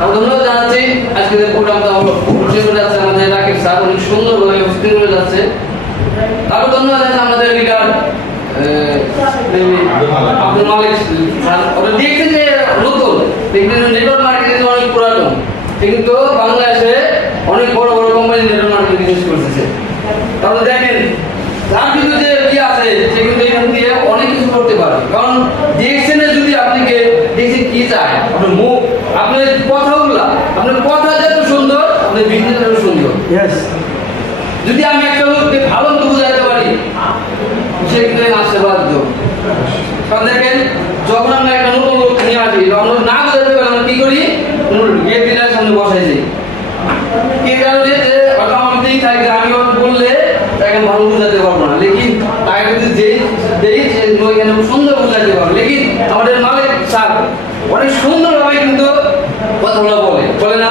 আমি ধন্যবাদ জানাচ্ছি আজকের প্রোগ্রামটা পরিচালনা করে যাচ্ছে আমাদের রাকিব স্যার, অনেক সুন্দরভাবে উপস্থিত করে যাচ্ছে। তারপর ধন্যবাদ জানাচ্ছি আমাদের লিডার আব্দুল মালিক স্যার। ওরা দেখছেন যে নতুন নেটওয়ার্ক মার্কেটিং অনেক পুরাতন, কিন্তু বাংলাদেশে অনেক বড় বড় কোম্পানি নেটওয়ার্ক মার্কেটিং বিজনেস করতেছে। তাহলে দেখেন তার কিন্তু যে কি আছে সে কিন্তু এখান দিয়ে অনেক কিছু করতে পারে, কারণ দেখছেন যদি আপনাকে দেখছে কি চায়, আপনার মুখ, আপনার কথাগুলা, আপনার কথা যত সুন্দর আপনার বিজনেস তত সুন্দর। যদি আমি একটা লোককে ভালো মতো বুঝাইতে পারি সে কিন্তু আসতে বাধ্য। কারণ দেখেন যখন আমরা একটা নতুন লোক নিয়ে আসি, আমরা না বুঝাতে পারি আমরা কি করি, গেট ডিলার সামনে বসাই দিই। কি কারণে যে হয়তো আমার দিক থাকে আমি বললে তাকে ভালো বুঝাতে পারবো না, লেকিন তাকে যদি দেই এখানে সুন্দর বুঝাতে পারবো। লেকিন আমাদের মালিক স্যার অনেক সুন্দরভাবে কিন্তু কথাগুলো বলে না।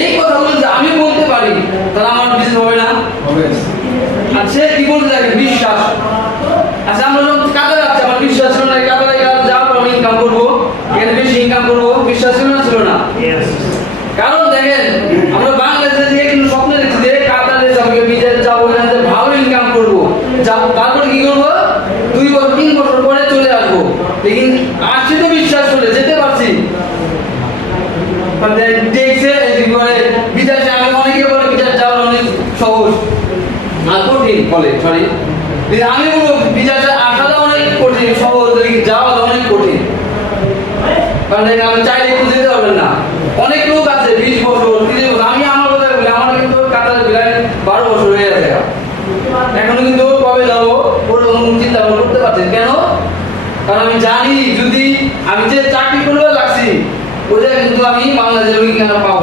এই কথাগুলো যদি আমি বলতে পারি তাহলে আমার বিজনেস হবে না। আর সে কি বলতে থাকে বিশ্বাস। আচ্ছা আমরা যখন কাজে যাচ্ছি আমার বিশ্বাস ছিল না, কাজে যাওয়ার পর আমি ইনকাম করবো, এখানে বেশি ইনকাম করবো, বিশ্বাস ছিল না। কারণ দেখেন আমরা বাংলাদেশে থেকে কিন্তু স্বপ্ন দেখছি যে কাতারে যাবো, বিদেশে যাবো, এখানে ভালো ইনকাম করবো, তারপরে কি করবো 2 বছর 3 বছর পরে চলে আসবো। লেকিন আসছি তো বিশ্বাস করে যেতে পারছি। দেখছে বিদেশে আমি অনেকে বলে বিদেশ যাওয়ার অনেক সহজ আর কঠিন বলে, সরি আমি বলবো বিদেশে আসাটা অনেক কঠিন, সহজ যাওয়া অনেক কঠিন। কারণ আমি চাইলে একটু যেতে পারবেন না। অনেক লোক আছে 20 বছর 30 বছর, আমি আমার কথা বলি আমার কিন্তু কাতারে প্রায় 12 বছর হয়ে গেছে এখনো কিন্তু কবে যাবো ওরকম চিন্তা করতে পারছি। কেন? কারণ আমি জানি যদি আমি যে চাকরি করবে লাগছি ওটা কিন্তু আমি বাংলাদেশের কেন পাবো